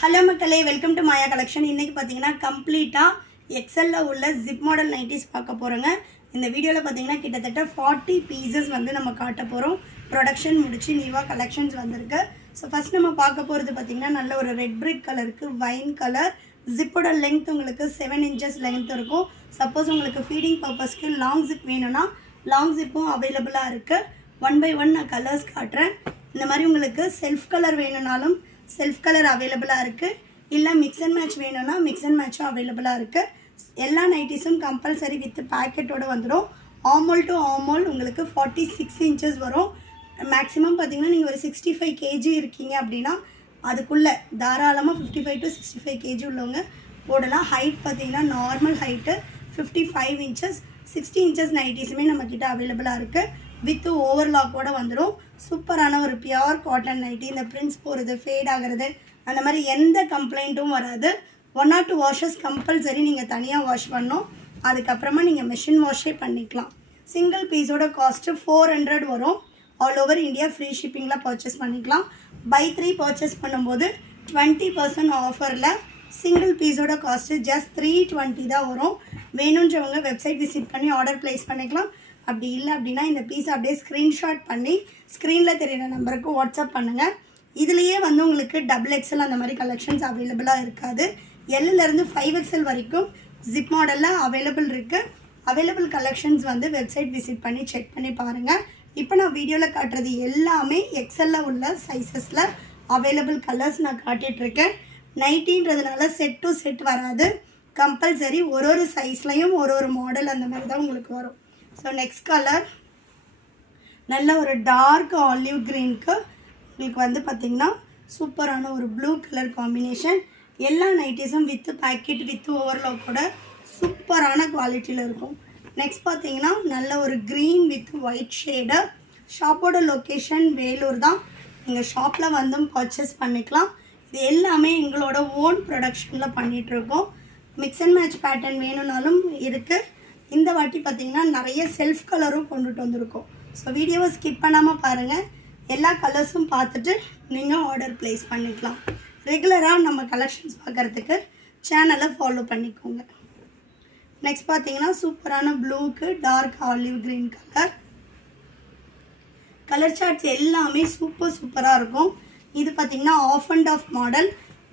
Hello மக்களே, welcome to Maya collection. இன்றைக்கி பார்த்தீங்கன்னா கம்ப்ளீட்டாக எக்ஸலில் உள்ள ஜிப் மாடல் நைட்டிஸ் பார்க்க போகிறோங்க. இந்த வீடியோவில் பார்த்தீங்கன்னா கிட்டத்தட்ட 40 பீசஸ் வந்து நம்ம காட்ட போகிறோம். ப்ரொடக்ஷன் முடிச்சு நியூவாக கலெக்ஷன்ஸ் வந்திருக்கு. ஸோ ஃபஸ்ட் நம்ம பார்க்க போகிறது பார்த்தீங்கன்னா நல்ல ஒரு ரெட் பிரிக் கலருக்கு வைன் கலர். ஜிப்போட லென்த் உங்களுக்கு 7 இன்ச்சஸ் லென்த் இருக்கும். சப்போஸ் உங்களுக்கு ஃபீடிங் பர்பஸ்க்கு லாங் ஜிப் வேணும்னா லாங் ஜிப்பும் அவைலபிளாக இருக்குது. 1 by 1 நான் கலர்ஸ் காட்டுறேன். இந்த மாதிரி உங்களுக்கு செல்ஃப் கலர் வேணும்னாலும் செல்ஃப் கலர் அவைலபிளாக இருக்குது. இல்லை மிக்ஸ் அண்ட் மேட்ச் வேணும்னா மிக்ஸ் அண்ட் மேட்சும் அவைலபிளாக இருக்குது. எல்லா நைட்டிஸும் கம்பல்சரி வித் பேக்கெட்டோடு வந்துடும். ஆமோல் டு ஆமோல் உங்களுக்கு 46 இன்ச்சஸ் வரும். மேக்ஸிமம் பார்த்திங்கன்னா நீங்கள் ஒரு 65 kg இருக்கீங்க அப்படின்னா அதுக்குள்ளே தாராளமாக 55 to 65 kg உள்ளவங்க போடலாம். ஹைட் பார்த்திங்கன்னா நார்மல் ஹைட்டு 55 இன்ச்சஸ். 60 இன்ச்சஸ் நைட்டிஸுமே நம்மக்கிட்ட அவைலபிளாக இருக்குது. வித் ஓவர்லாக்கோடு வந்துடும். சூப்பரான ஒரு பியோர் காட்டன் நைட்டி. இந்த பிரிண்ட்ஸ் போகிறது ஃபேட் ஆகிறது அந்த மாதிரி எந்த கம்ப்ளைண்ட்டும் வராது. 1 or 2 வாஷஸ் கம்பல்சரி நீங்கள் தனியாக வாஷ் பண்ணணும். அதுக்கப்புறமா நீங்கள் மிஷின் வாஷே பண்ணிக்கலாம். சிங்கிள் பீஸோட காஸ்ட்டு 400 வரும். ஆல் ஓவர் இந்தியா ஃப்ரீ ஷிப்பிங்கில் பர்ச்சேஸ் பண்ணிக்கலாம். பை 3 பர்ச்சேஸ் பண்ணும்போது 20% ஆஃபரில் சிங்கிள் பீஸோட காஸ்ட்டு ஜஸ்ட் 320 தான் வரும். வேணுன்றவங்க வெப்சைட் விசிட் பண்ணி ஆர்டர் ப்ளேஸ் பண்ணிக்கலாம். அப்படி இல்லை அப்படின்னா இந்த பீஸ் அப்படியே ஸ்க்ரீன்ஷாட் பண்ணி ஸ்க்ரீனில் தெரியிற நம்பருக்கு வாட்ஸ்அப் பண்ணுங்கள். இதுலேயே வந்து உங்களுக்கு XXL அந்த மாதிரி கலெக்ஷன்ஸ் அவைலபிளாக இருக்காது. Lலேருந்து 5XL வரைக்கும் ஜிப் மாடலில் அவைலபிள் இருக்குது. அவைலபிள் கலெக்ஷன்ஸ் வந்து வெப்சைட் விசிட் பண்ணி செக் பண்ணி பாருங்கள். இப்போ நான் வீடியோவில் காட்டுறது எல்லாமே எக்ஸலில் உள்ள சைஸஸில் அவைலபிள் கலர்ஸ் நான் காட்டிகிட்ருக்கேன். நைட்டின்றதுனால செட் டு செட் வராது. கம்பல்சரி ஒரு சைஸ்லையும் ஒரு மாடல் அந்த மாதிரி தான் உங்களுக்கு வரும். ஸோ நெக்ஸ்ட் கலர் நல்ல ஒரு டார்க் ஆலிவ் க்ரீனுக்கு உங்களுக்கு வந்து பார்த்திங்கன்னா சூப்பரான ஒரு ப்ளூ கலர் காம்பினேஷன். எல்லா நைட்டிஸும் வித் பேக்கெட் வித் ஓவர்லாக் கூட சூப்பரான குவாலிட்டியில் இருக்கும். நெக்ஸ்ட் பார்த்திங்கன்னா நல்ல ஒரு க்ரீன் வித் ஒயிட் ஷேடு. ஷாப்போட லொக்கேஷன் வேலூர் தான். நீங்கள் ஷாப்பில் வந்து பர்ச்சேஸ் பண்ணிக்கலாம். இது எல்லாமே எங்களோட ஓன் ப்ரொடக்ஷனில் பண்ணிகிட்ருக்கோம். மிக்ஸ் அண்ட் மேட்ச் பேட்டர்ன் வேணும்னாலும் இருக்குது. இந்த வாட்டி பார்த்திங்கன்னா நிறைய செல்ஃப் கலரும் கொண்டுட்டு வந்திருக்கோம். ஸோ வீடியோவை ஸ்கிப் பண்ணாமல் பாருங்கள். எல்லா கலர்ஸும் பார்த்துட்டு நீங்கள் ஆர்டர் ப்ளேஸ் பண்ணிக்கலாம். ரெகுலராக நம்ம கலெக்ஷன்ஸ் பார்க்குறதுக்கு சேனலை ஃபாலோ பண்ணிக்கோங்க. நெக்ஸ்ட் பார்த்திங்கன்னா சூப்பரான ப்ளூக்கு dark olive green colour. Colour charts எல்லாமே சூப்பராக இருக்கும். இது பார்த்திங்கன்னா ஆஃப் அண்ட் ஆஃப் மாடல்.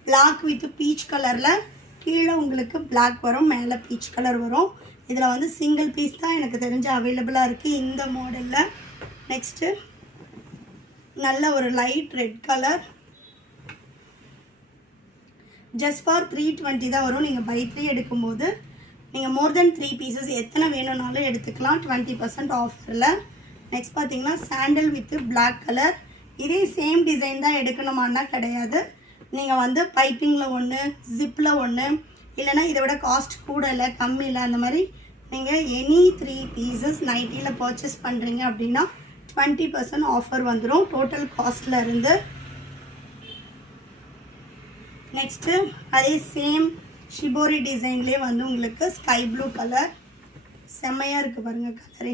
பிளாக் வித் பீச் கலரில் கீழே உங்களுக்கு பிளாக் வரும், மேலே பீச் கலர் வரும். இதில் வந்து சிங்கிள் பீஸ் தான் எனக்கு தெரிஞ்ச அவைலபிளாக இருக்குது இந்த மாடலில். நெக்ஸ்ட்டு நல்ல ஒரு light red colour. Just for 320 தான் வரும். நீங்கள் பை 3 எடுக்கும்போது நீங்கள் மோர் தென் 3 பீசஸ் எத்தனை வேணும்னாலும் எடுத்துக்கலாம் 20% ஆஃபரில். நெக்ஸ்ட் பார்த்தீங்கன்னா சாண்டல் வித் பிளாக் கலர். இதே சேம் டிசைன் தான் எடுக்கணுமான்னா கிடையாது. நீங்கள் வந்து பைப்பிங்கில் ஒன்று, ஜிப்பில் ஒன்று, இல்லைனா இதை விட காஸ்ட் கூட இல்லை கம்மி இல்லை அந்த மாதிரி நீங்கள் எனி 3 பீசஸ் நைட்டியில் பர்ச்சேஸ் பண்ணுறீங்க அப்படின்னா 20% ஆஃபர் வந்துடும் டோட்டல் காஸ்ட்டில் இருந்து. நெக்ஸ்ட்டு அதே சேம் ஷிபோரி டிசைன்லேயே வந்து உங்களுக்கு ஸ்கை ப்ளூ கலர் செம்மையாக இருக்குது பாருங்கள் கலரே.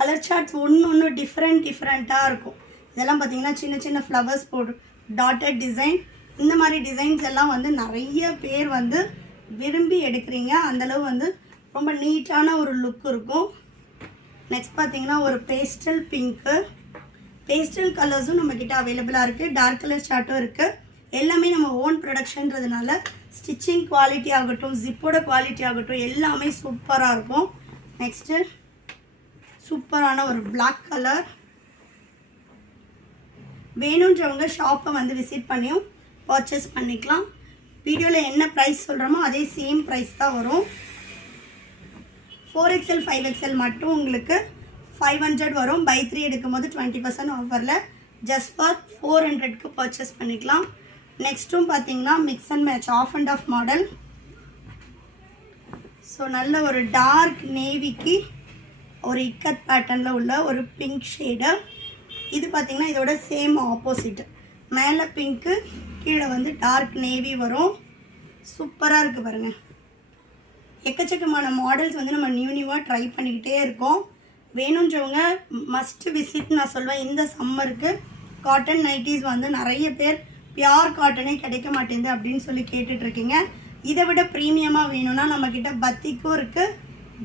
கலர் சார்ட்ஸ் ஒன்று டிஃப்ரெண்ட்டாக இருக்கும். இதெல்லாம் பார்த்திங்கன்னா சின்ன சின்ன ஃப்ளவர்ஸ் போடு டாட்டட் டிசைன். இந்த மாதிரி டிசைன்ஸ் எல்லாம் வந்து நிறைய பேர் வந்து விரும்பி எடுக்கிறீங்க. அந்தளவு வந்து ரொம்ப நீட்டான ஒரு லுக் இருக்கும். நெக்ஸ்ட் பார்த்திங்கன்னா ஒரு பேஸ்டல் பிங்க்கு. பேஸ்டல் கலர்ஸும் நம்மக்கிட்ட அவைலபிளாக இருக்குது. டார்க் கலர் சார்ட்டும் இருக்குது. எல்லாமே நம்ம ஓன் ப்ரொடக்ஷன்றதுனால ஸ்டிச்சிங் குவாலிட்டி ஆகட்டும், ஜிப்போட குவாலிட்டி ஆகட்டும் எல்லாமே சூப்பராக இருக்கும். நெக்ஸ்ட்டு சூப்பரான ஒரு பிளாக் கலர். வேணுன்றவங்க ஷாப்பை வந்து விசிட் பண்ணியும் பர்ச்சேஸ் பண்ணிக்கலாம். வீடியோவில் என்ன ப்ரைஸ் சொல்கிறோமோ அதே சேம் ப்ரைஸ் தான் வரும். 4XL 5XL மட்டும் உங்களுக்கு 500 வரும். பை 3 எடுக்கும்போது 20% ஆஃபரில் ஜஸ்ட் ஃபார் 400க்கு பர்ச்சேஸ் பண்ணிக்கலாம். நெக்ஸ்ட்டும் பார்த்தீங்கன்னா mix and match off and of model. So நல்ல ஒரு டார்க் நேவிக்கு ஒரு இக்கத் பேட்டர்னில் உள்ள ஒரு பிங்க் ஷேடு. இது பார்த்திங்கன்னா இதோட சேம் ஆப்போசிட். மேலே பிங்க்கு, கீழே வந்து டார்க் நேவி வரும். சூப்பராக இருக்குது பாருங்கள். எக்கச்சக்கமான மாடல்ஸ் வந்து நம்ம நியூவாக ட்ரை பண்ணிக்கிட்டே இருக்கோம். வேணுன்றவங்க மஸ்ட் விசிட் நான் சொல்வேன். இந்த சம்மருக்கு காட்டன் நைட்டிஸ் வந்து நிறைய பேர் பியோர் காட்டனே கிடைக்க மாட்டேங்குது அப்படின்னு சொல்லி கேட்டுட்ருக்கீங்க. இதை விட ப்ரீமியமாக வேணும்னா நம்மக்கிட்ட பத்திக்கும் இருக்குது,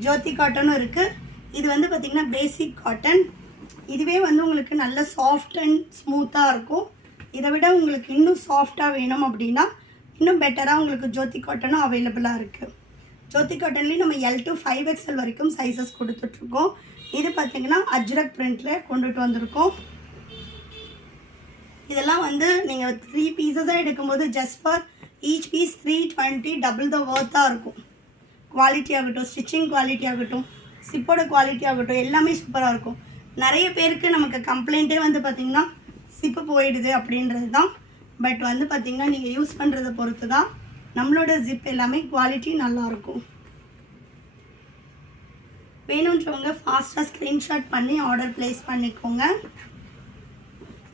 ஜோதி காட்டனும் இருக்குது. இது வந்து பார்த்திங்கன்னா பேசிக் காட்டன். இதுவே வந்து உங்களுக்கு நல்ல சாஃப்ட் அண்ட் ஸ்மூத்தாக இருக்கும். இதை விட உங்களுக்கு இன்னும் சாஃப்டாக வேணும் அப்படின்னா இன்னும் பெட்டராக உங்களுக்கு ஜோதி காட்டனும் அவைலபிளாக இருக்குது. ஜோதி காட்டன்லேயும் நம்ம L to 5XL வரைக்கும் சைஸஸ் கொடுத்துட்ருக்கோம். இது பார்த்திங்கன்னா அஜ்ரக் பிரிண்டில் கொண்டுட்டு வந்திருக்கோம். இதெல்லாம் வந்து நீங்கள் 3 பீசஸாக எடுக்கும்போது just for each piece 320 double the ஒர்த்தாக இருக்கும். குவாலிட்டி ஆகட்டும், ஸ்டிச்சிங் குவாலிட்டி ஆகட்டும், சிப்போட குவாலிட்டி ஆகட்டும், எல்லாமே சூப்பராக இருக்கும். நிறைய பேருக்கு நமக்கு கம்ப்ளைண்ட்டே வந்து பார்த்திங்கன்னா சிப்பு போயிடுது அப்படின்றது தான். பட் வந்து பார்த்திங்கன்னா நீங்கள் யூஸ் பண்ணுறதை பொறுத்து தான் நம்மளோட ஜிப் எல்லாமே குவாலிட்டி நல்லாயிருக்கும். வேணுன்றவங்க ஃபாஸ்ட்டாக ஸ்க்ரீன்ஷாட் பண்ணி ஆர்டர் ப்ளேஸ் பண்ணிக்கோங்க.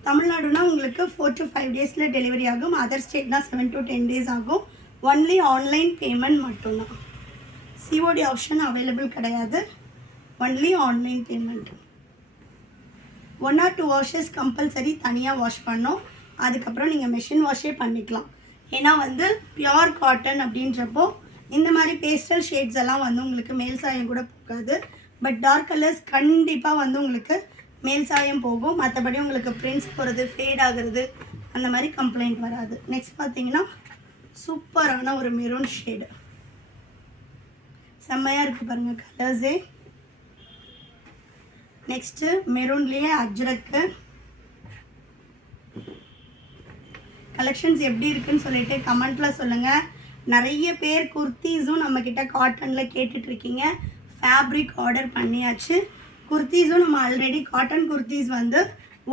தமிழ்நாடுனா உங்களுக்கு 4 to 5 டேஸில் டெலிவரி ஆகும். அதர் ஸ்டேட்னா 7 to 10 டேஸ் ஆகும். ஒன்லி ஆன்லைன் பேமெண்ட் மட்டும்தான். சிஓடி ஆப்ஷன் அவைலபிள் கிடையாது. Only online payment. 1 or 2 washes compulsory தனியாக வாஷ் பண்ணோம். அதுக்கப்புறம் நீங்கள் மெஷின் வாஷே பண்ணிக்கலாம். ஏன்னா வந்து பியோர் காட்டன் அப்படின்றப்போ இந்த மாதிரி பேஸ்டல் ஷேட்ஸ் எல்லாம் வந்து உங்களுக்கு மேல் சாயம் கூட போகாது. பட் டார்க் கலர்ஸ் கண்டிப்பாக வந்து உங்களுக்கு மேல் சாயம் போகும். மற்றபடி உங்களுக்கு பிரிண்ட்ஸ் போகிறது, ஃபேட் ஆகிறது அந்த மாதிரி கம்ப்ளைண்ட் வராது. நெக்ஸ்ட் பார்த்தீங்கன்னா சூப்பரான ஒரு மெரூன் ஷேடு, செம்மையாக இருக்குது பாருங்கள் கலர்ஸே. நெக்ஸ்ட்டு மெரூன்லேயே அஜ்ரக்கு கலெக்ஷன்ஸ் எப்படி இருக்குன்னு சொல்லிட்டு கமெண்ட்டில் சொல்லுங்கள். நிறைய பேர் குர்த்தீஸும் நம்மக்கிட்ட காட்டனில் கேட்டுட்ருக்கீங்க. ஃபேப்ரிக் ஆர்டர் பண்ணியாச்சு. குர்த்தீஸும் நம்ம ஆல்ரெடி காட்டன் குர்த்தீஸ் வந்து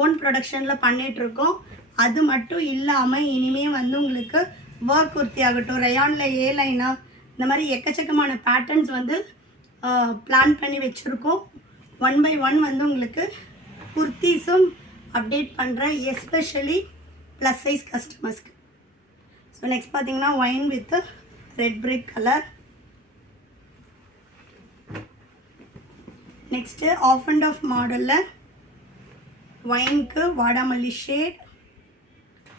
ஓன் ப்ரொடக்ஷனில் பண்ணிகிட்ருக்கோம். அது மட்டும் இல்லாமல் இனிமேல் வந்து உங்களுக்கு ஒர்க் குர்த்தி ஆகட்டும், ரயானில் ஏ லைனா, இந்த மாதிரி எக்கச்சக்கமான பேட்டர்ன்ஸ் வந்து பிளான் பண்ணி வச்சுருக்கோம். 1 by 1 வந்து உங்களுக்கு குர்த்தீஸும் அப்டேட் பண்ணுறேன், எஸ்பெஷலி ப்ளஸ் சைஸ் கஸ்டமர்ஸ்க்கு. ஸோ நெக்ஸ்ட் பார்த்தீங்கன்னா wine with red brick colour. Next half and half மாடலில் ஒயின்க்கு வாடாமல்லி ஷேட்.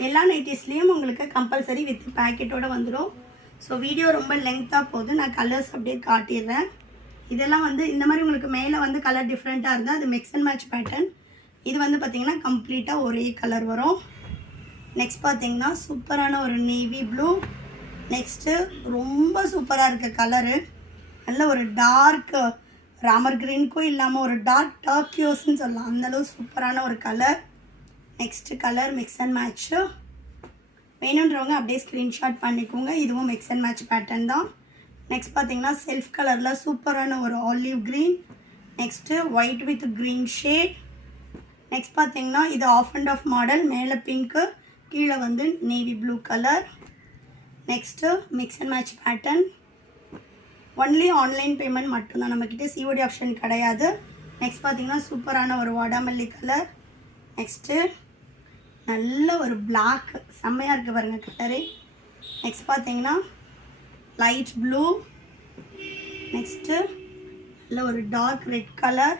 எல்லா நைட்டிஸ்லேயும் உங்களுக்கு கம்பல்சரி வித் பேக்கெட்டோடு வந்துடும். ஸோ வீடியோ ரொம்ப லெங்க்த்தாக போகுது, நான் கலர்ஸ் அப்படியே காட்டிடுறேன். இதெல்லாம் வந்து இந்த மாதிரி உங்களுக்கு மேலே வந்து கலர் டிஃப்ரெண்ட்டாக இருந்தால் அது மிக்ஸ் அண்ட் மேட்ச் பேட்டர்ன். இது வந்து பார்த்திங்கன்னா கம்ப்ளீட்டாக ஒரே கலர் வரும். நெக்ஸ்ட் பார்த்திங்கன்னா சூப்பரான ஒரு நேவி ப்ளூ. நெக்ஸ்ட்டு ரொம்ப சூப்பராக இருக்க கலரு, நல்ல ஒரு டார்க் ராமர் க்ரீனுக்கும் இல்லாமல் ஒரு டார்க் டர்க்கியோஸ்ன்னு சொல்லலாம், அந்தளவு சூப்பரான ஒரு colour. Next colour mix and match. வேணுன்றவங்க அப்படியே ஸ்க்ரீன்ஷாட் பண்ணிக்கோங்க. இதுவும் மிக்ஸ் அண்ட் மேட்ச் பேட்டர்ன் தான். நெக்ஸ்ட் பார்த்தீங்கன்னா செல்ஃப் கலரில் சூப்பரான ஒரு olive green. Next white with green shade. Next பார்த்தீங்கன்னா இது ஆஃப் அண்ட் ஆஃப் மாடல், மேலே பிங்க்கு, கீழே வந்து navy blue colour. Next mix and match pattern. Only online payment மட்டும்தான், நம்மக்கிட்ட சிஓடி ஆப்ஷன் கிடையாது. நெக்ஸ்ட் பார்த்தீங்கன்னா சூப்பரான ஒரு வாடாமல்லி கலர். நெக்ஸ்ட்டு நல்ல ஒரு பிளாக், செம்மையாக இருக்குது பாருங்கள் கலரு. நெக்ஸ்ட் பார்த்தீங்கன்னா லைட் ப்ளூ. நெக்ஸ்ட்டு நல்ல ஒரு டார்க் ரெட் கலர்.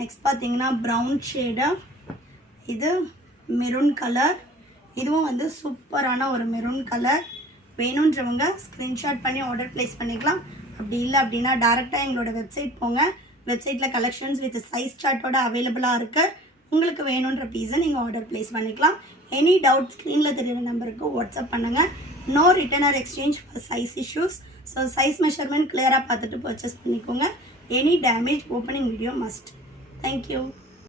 நெக்ஸ்ட் பார்த்தீங்கன்னா ப்ரௌன் ஷேடு. இது மெரூன் கலர். இதுவும் வந்து சூப்பரான ஒரு மெரூன் கலர். வேணுன்றவங்க ஸ்க்ரீன்ஷாட் பண்ணி ஆர்டர் ப்ளேஸ் பண்ணிக்கலாம். அப்படி இல்லை அப்படின்னா டேரெக்டாக எங்களோட வெப்சைட் போங்க. வெப்சைட்டில் கலெக்ஷன்ஸ் வித் சைஸ் சார்ட்டோட அவைலபிளாக இருக்குது. உங்களுக்கு வேணுன்ற பீஸை நீங்கள் ஆர்டர் ப்ளேஸ் பண்ணிக்கலாம். எனி டவுட் ஸ்க்ரீனில் தெரியுற நம்பருக்கு வாட்ஸ்அப் பண்ணுங்கள். No return or exchange for size issues. So size measurement கிளியராக பார்த்துட்டு பர்ச்சேஸ் பண்ணிக்கோங்க. Any damage opening video must. Thank you.